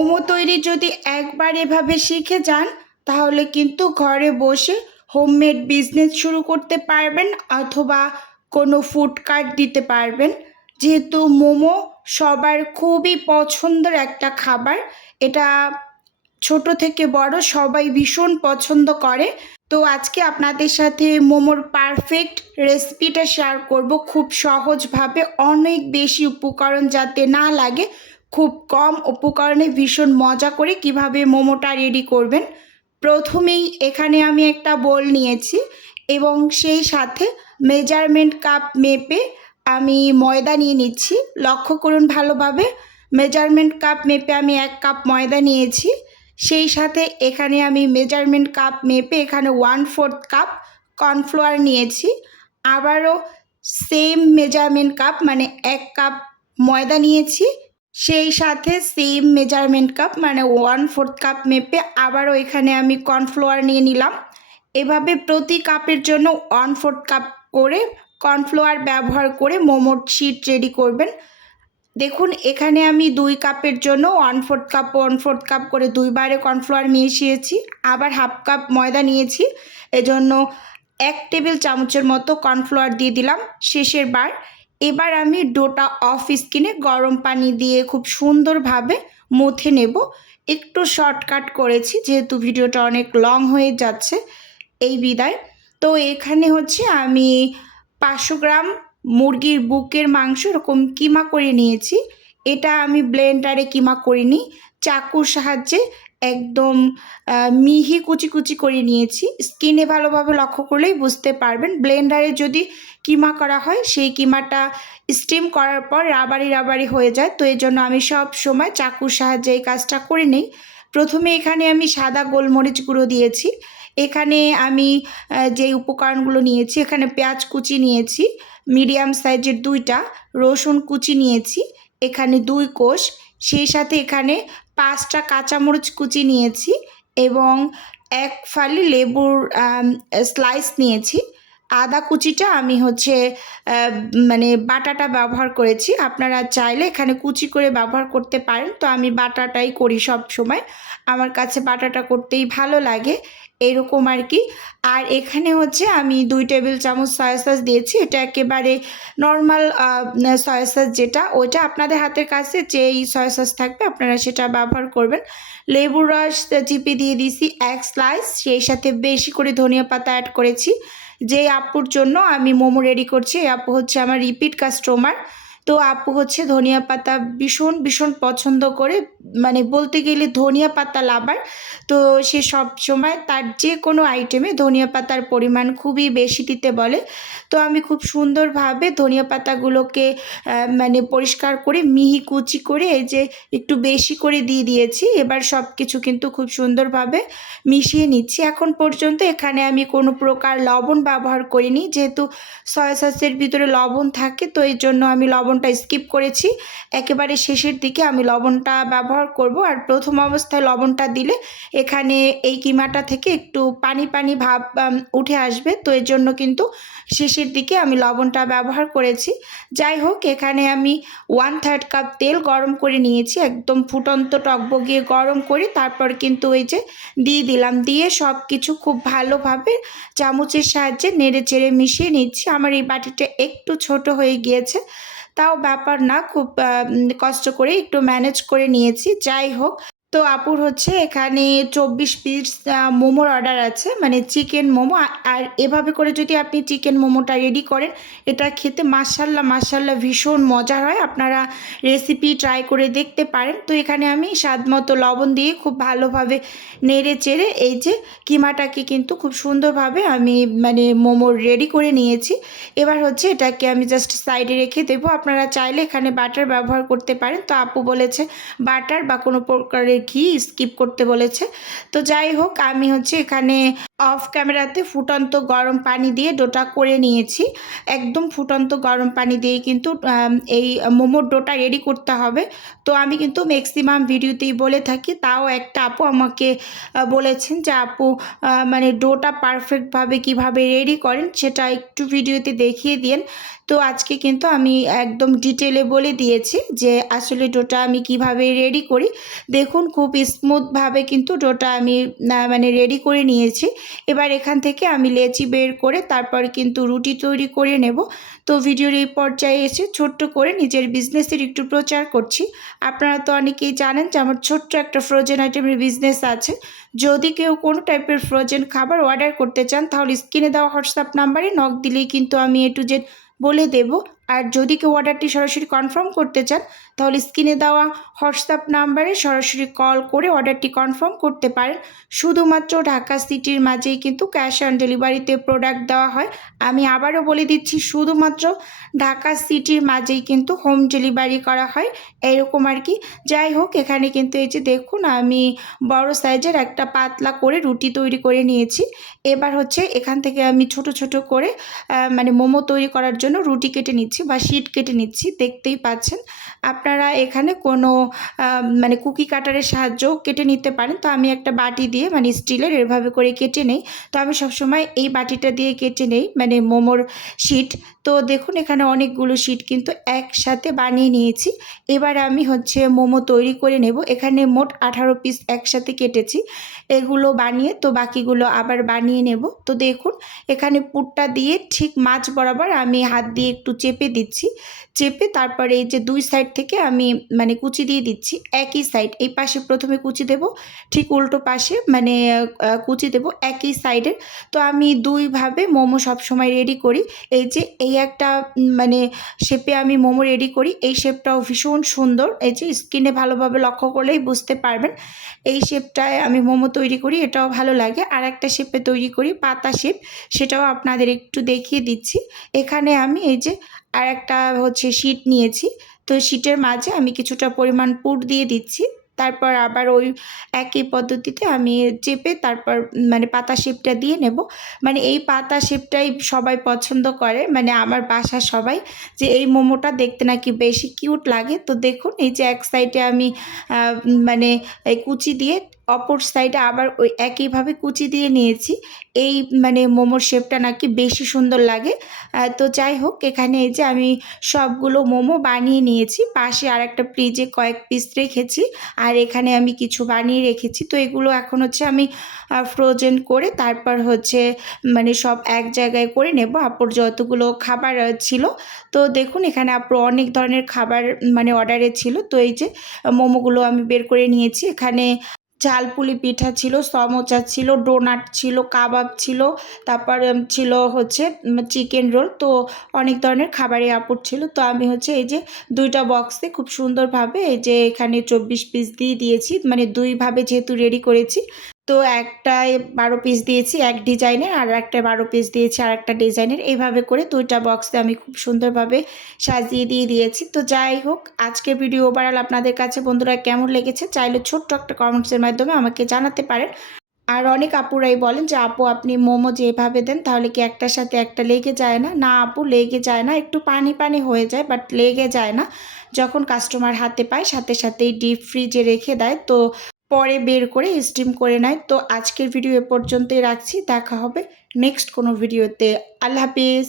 মোমো তৈরি যদি একবার এভাবে শিখে যান তাহলে কিন্তু ঘরে বসে হোমমেড বিজনেস শুরু করতে পারবেন অথবা কোনো ফুড কার্ট দিতে পারবেন। যেহেতু মোমো সবার খুবই পছন্দের একটা খাবার, এটা ছোট থেকে বড় সবাই ভীষণ পছন্দ করে। তো আজকে আপনাদের সাথে মোমোর পারফেক্ট রেসিপিটা শেয়ার করব, খুব সহজভাবে, অনেক বেশি উপকরণ যাতে না লাগে, খুব কম উপকরণে ভীষণ মজা করে কিভাবে মোমোটা রেডি করবেন। প্রথমেই এখানে আমি একটা বোল নিয়েছি এবং সেই সাথে মেজারমেন্ট কাপ মেপে আমি ময়দা নিয়ে নিচ্ছি। লক্ষ্য করুন ভালোভাবে, মেজারমেন্ট কাপ মেপে আমি 1 কাপ ময়দা নিয়েছি। সেই সাথে এখানে আমি মেজারমেন্ট কাপ মেপে এখানে 1/4 কাপ কর্নফ্লাওয়ার নিয়েছি। আবারও সেম মেজারমেন্ট কাপ মানে 1 কাপ ময়দা নিয়েছি, সেই সাথে সেম মেজারমেন্ট কাপ মানে 1/4 কাপ মেপে আবারও এখানে আমি কর্নফ্লাওয়ার নিয়ে নিলাম। এভাবে প্রতি কাপের জন্য 1/4 কাপ করে কর্নফ্লাওয়ার ব্যবহার করে মোমোর শিট রেডি করবেন। দেখুন এখানে আমি 2 কাপের জন্য 1/4 কাপ করে 2বারে কর্নফ্লাওয়ার মিশিয়েছি, আবার 1/2 কাপ ময়দা নিয়েছি, এজন্য 1 টেবিল চামচের মতো কর্নফ্লাওয়ার দিয়ে দিলাম শেষের বার। এবার আমি ডোটা অফ স্কিনে গরম পানি দিয়ে খুব সুন্দরভাবে মুথে নেব। একটু শর্টকাট করেছি যেহেতু ভিডিওটা অনেক লং হয়ে যাচ্ছে, এই বিদায়। তো এখানে হচ্ছে আমি 500 গ্রাম মুরগির বুকের মাংস এরকম কিমা করে নিয়েছি। এটা আমি ব্লেন্ডারে কিমা করিনি, চাকুর সাহায্যে একদম মিহি কুচি কুচি করে নিয়েছি। স্কিনে ভালোভাবে লক্ষ্য করলেই বুঝতে পারবেন, ব্লেন্ডারে যদি কিমা করা হয় সেই কিমাটা স্টিম করার পর রাবারি রাবারি হয়ে যায়, তো এই জন্য আমি সব সময় চাকুর সাহায্যে এই কাজটা করে নিই। প্রথমে এখানে আমি সাদা গোলমরিচ গুঁড়ো দিয়েছি। এখানে আমি যে উপকরণগুলো নিয়েছি, এখানে পেঁয়াজ কুচি নিয়েছি মিডিয়াম সাইজের 2টা, রসুন কুচি নিয়েছি এখানে 2 কোষ, সেই সাথে এখানে 5টা কাঁচামরিচ কুচি নিয়েছি এবং 1 ফালি লেবুর স্লাইস নিয়েছি। আদা কুচিটা আমি হচ্ছে মানে বাটাটা ব্যবহার করেছি, আপনারা চাইলে এখানে কুচি করে ব্যবহার করতে পারেন, তো আমি বাটাটাই করি সব সময়, আমার কাছে বাটাটা করতেই ভালো লাগে এরকম আর কি। আর এখানে হচ্ছে আমি 2 টেবিল চামচ সয়া সস দিয়েছি, এটা একেবারে নর্মাল সয়া সস যেটা, ওইটা আপনাদের হাতের কাছে যেই সয়া সস থাকবে আপনারা সেটা ব্যবহার করবেন। লেবুর রস চিপে দিয়ে দিয়েছি 1 স্লাইস, সেই সাথে বেশি করে ধনিয়া পাতা অ্যাড করেছি। যে আপুর জন্য আমি মোমো রেডি করছি, এই আপু হচ্ছে আমার রিপিট কাস্টমার, তো আপু হচ্ছে ধনিয়া পাতা ভীষণ ভীষণ পছন্দ করে, মানে বলতে গেলে ধনিয়া পাতা লাভার। তো সে সব সময় তার যে কোনো আইটেমে ধনিয়া পাতার পরিমাণ খুবই বেশি দিতে বলে। তো আমি খুব সুন্দরভাবে ধনিয়া পাতাগুলোকে মানে পরিষ্কার করে মিহি কুচি করে এই যে একটু বেশি করে দিয়ে দিয়েছি। এবার সব কিছু কিন্তু খুব সুন্দরভাবে মিশিয়ে নিচ্ছি। এখন পর্যন্ত এখানে আমি কোনো প্রকার লবণ ব্যবহার করিনি, যেহেতু সয়া সসের ভিতরে লবণ থাকে, তো এই জন্য আমি লবণটা স্কিপ করেছি। একেবারে শেষের দিকে আমি লবণটা ব্যবহার করব, আর প্রথম অবস্থায় লবণটা দিলে এখানে এই কিমাটা থেকে একটু পানি পানি ভাব উঠে আসবে, তো এর জন্য কিন্তু শেষের দিকে আমি লবণটা ব্যবহার করেছি। যাই হোক, এখানে আমি 1/3 কাপ তেল গরম করে নিয়েছি, একদম ফুটন্ত টকবগিয়ে গরম করে তারপর কিন্তু ওই যে দিয়ে দিলাম, দিয়ে সব কিছু খুব ভালোভাবে চামচের সাহায্যে নেড়ে চেড়ে মিশিয়ে নিচ্ছি। আমার এই বাটিটা একটু ছোট হয়ে গিয়েছে, তাও ব্যাপার না, খুব কষ্ট করে একটু ম্যানেজ করে নিয়েছি। যাই হোক, তো আপুর হচ্ছে এখানে 24 পিস মোমোর অর্ডার আছে, মানে চিকেন মোমো। আর এভাবে করে যদি আপনি চিকেন মোমোটা রেডি করেন, এটা খেতে মাশাল্লাহ মাশাল্লাহ ভীষণ মজার হয়, আপনারা রেসিপি ট্রাই করে দেখতে পারেন। তো এখানে আমি স্বাদ মতো লবণ দিয়ে খুব ভালোভাবে নেড়ে চেড়ে এই যে কিমাটাকে কিন্তু খুব সুন্দরভাবে আমি মানে মোমো রেডি করে নিয়েছি। এবার হচ্ছে এটাকে আমি জাস্ট সাইডে রেখে দেবো, আপনারা চাইলে এখানে বাটার ব্যবহার করতে পারেন, তো আপু বলেছে বাটার বা কোনো প্রকারের ঘি স্কিপ করতে বলেছে। তো যাই হোক, আমি হচ্ছে এখানে অফ ক্যামেরাতে ফুটন্ত গরম পানি দিয়ে ডোটা করে নিয়েছি। একদম ফুটন্ত গরম পানি দিয়ে কিন্তু এই মোমোর ডোটা রেডি করতে হবে। তো আমি কিন্তু ম্যাক্সিমাম ভিডিওতেই বলে থাকি, তাও একটা আপু আমাকে বলেছেন যে আপু মানে ডোটা পারফেক্টভাবে কিভাবে রেডি করেন সেটা একটু ভিডিওতে দেখিয়ে দিন। তো আজকে কিন্তু আমি একদম ডিটেলে বলে দিয়েছি যে আসলে ডোটা আমি কিভাবে রেডি করি। দেখুন খুব স্মুথভাবে কিন্তু ডোটা আমি মানে রেডি করে নিয়েছি। এবার এখান থেকে আমি লেচি বের করে তারপর কিন্তু রুটি তৈরি করে নেব। তো ভিডিওর এই পর্যায়ে এসে ছোট্ট করে নিজের বিজনেসের একটু প্রচার করছি। আপনারা তো অনেকেই জানেন যে আমার ছোট্ট একটা ফ্রোজেন আইটেমের বিজনেস আছে। যদি কেউ কোনো টাইপের ফ্রোজেন খাবার অর্ডার করতে চান তাহলে স্ক্রিনে দেওয়া হোয়াটসঅ্যাপ নাম্বারে নক দিলেই কিন্তু আমি A to Z বলে দেব। আর যদি কেউ অর্ডারটি সরাসরি কনফার্ম করতে চান তাহলে স্ক্রিনে দেওয়া হোয়াটসঅ্যাপ নাম্বারে সরাসরি কল করে অর্ডারটি কনফার্ম করতে পারেন। শুধুমাত্র ঢাকা সিটির মাঝেই কিন্তু ক্যাশ অন ডেলিভারিতে প্রোডাক্ট দেওয়া হয়। আমি আবারও বলে দিচ্ছি, শুধুমাত্র ঢাকা সিটির মাঝেই কিন্তু হোম ডেলিভারি করা হয়, এরকম আর কি। যাই হোক, এখানে কিন্তু এই যে দেখুন আমি বড় সাইজের একটা পাতলা করে রুটি তৈরি করে নিয়েছি। এবার হচ্ছে এখান থেকে আমি ছোট ছোট করে মানে মোমো তৈরি করার জন্য রুটি কেটে নিচ্ছি বা শিট কেটে নিচ্ছি, দেখতেই পাচ্ছেন। আপনারা এখানে কোনো মানে কুকি কাটারের সাহায্যও কেটে নিতে পারেন। তো আমি একটা বাটি দিয়ে মানে স্টিলের এভাবে করে কেটে নেই। তো আমি সবসময় এই বাটিটা দিয়ে কেটে নেই মানে মোমোর শিট। তো দেখুন এখানে অনেকগুলো শিট কিন্তু একসাথে বানিয়ে নিয়েছি। এবার আমি হচ্ছে মোমো তৈরি করে নেব। এখানে মোট 18 পিস একসাথে কেটেছি। এগুলো বানিয়ে তো বাকিগুলো আবার বানিয়ে নেব। তো দেখুন এখানে পুরটা দিয়ে ঠিক মাঝ বরাবর আমি হাত দিয়ে একটু চেপে দিচ্ছি। চেপে তারপরে এই যে দুই সাইড থেকে আমি মানে কুচি দিয়ে দিচ্ছি। একই সাইড, এই পাশে প্রথমে কুচি দেব, ঠিক উল্টো পাশে মানে কুচি দেব একই সাইডের। তো আমি দুইভাবে মোমো সবসময় রেডি করি। এই যে এই একটা মানে শেপে আমি মোমো রেডি করি। এই শেপটাও ভীষণ সুন্দর, এই যে স্কিনে ভালোভাবে লক্ষ্য করলেই বুঝতে পারবেন। এই শেপটায় আমি মোমো তৈরি করি, এটাও ভালো লাগে। আর একটা শেপে তৈরি করি পাতা শেপ, সেটাও আপনাদের একটু দেখিয়ে দিচ্ছি। এখানে আমি এই যে আর একটা হচ্ছে শিট নিয়েছি। তো শিটের মাঝে আমি কিছুটা পরিমাণ পুর দিয়ে দিচ্ছি। তারপর আবার ওই একই পদ্ধতিতে আমি চেপে তারপর মানে পাতা শেপটা দিয়ে নেব। মানে এই পাতা শেপটাই সবাই পছন্দ করে, মানে আমার বাসার সবাই, যে এই মোমোটা দেখতে নাকি বেশি কিউট লাগে। তো দেখুন এই যে এক সাইডে আমি মানে এই কুচি দিয়ে, অপর সাইডে আবার ওই একইভাবে কুচি দিয়ে নিয়েছি। এই মানে মোমোর শেপটা নাকি বেশি সুন্দর লাগে। তো যাই হোক, এখানে এই যে আমি সবগুলো মোমো বানিয়ে নিয়েছি। পাশে আর একটা ফ্রিজে কয়েক পিস রেখেছি। আর এখানে আমি কিছু বানিয়ে রেখেছি। তো এগুলো এখন হচ্ছে আমি ফ্রোজেন করে তারপর হচ্ছে মানে সব এক জায়গায় করে নেব। আপুর যতগুলো খাবার ছিল, তো দেখুন এখানে আপুর অনেক ধরনের খাবার মানে অর্ডারে ছিল। তো এই যে মোমোগুলো আমি বের করে নিয়েছি। এখানে ঝালপুলি পিঠা ছিল, সমোচা ছিল, ডোনাট ছিল, কাবাব ছিল, তারপর ছিল হচ্ছে চিকেন রোল। তো অনেক ধরনের খাবারই আপুর ছিল। তো আমি হচ্ছে এই যে দুইটা বক্সে খুব সুন্দরভাবে এই যে এখানে 24 পিস দিয়ে দিয়েছি, মানে দুইভাবে যেহেতু রেডি করেছি। তো একটায় 12 পিস দিয়েছি এক ডিজাইনের, আর একটায় 12 পিস দিয়েছি আর একটা ডিজাইনের। এইভাবে করে দুইটা বক্সে আমি খুব সুন্দরভাবে সাজিয়ে দিয়ে দিয়েছি। তো যাই হোক, আজকের ভিডিও ওভারঅল আপনাদের কাছে বন্ধুরা কেমন লেগেছে চাইলে ছোট্ট একটা কমেন্টসের মাধ্যমে আমাকে জানাতে পারেন। আর অনেক আপুরাই বলেন যে আপু আপনি মোমো যেভাবে দেন তাহলে কি একটার সাথে একটা লেগে যায় না? না আপু, লেগে যায় না, একটু পানি পানি হয়ে যায় বাট লেগে যায় না। যখন কাস্টমার হাতে পায় সাথে সাথেই ডিপ ফ্রিজে রেখে দেয়, তো পরে বের করে স্টিম করে নেয়। তো আজকের ভিডিও এ পর্যন্তই রাখছি, দেখা হবে নেক্সট কোনো ভিডিওতে। আল্লাহ হাফিজ।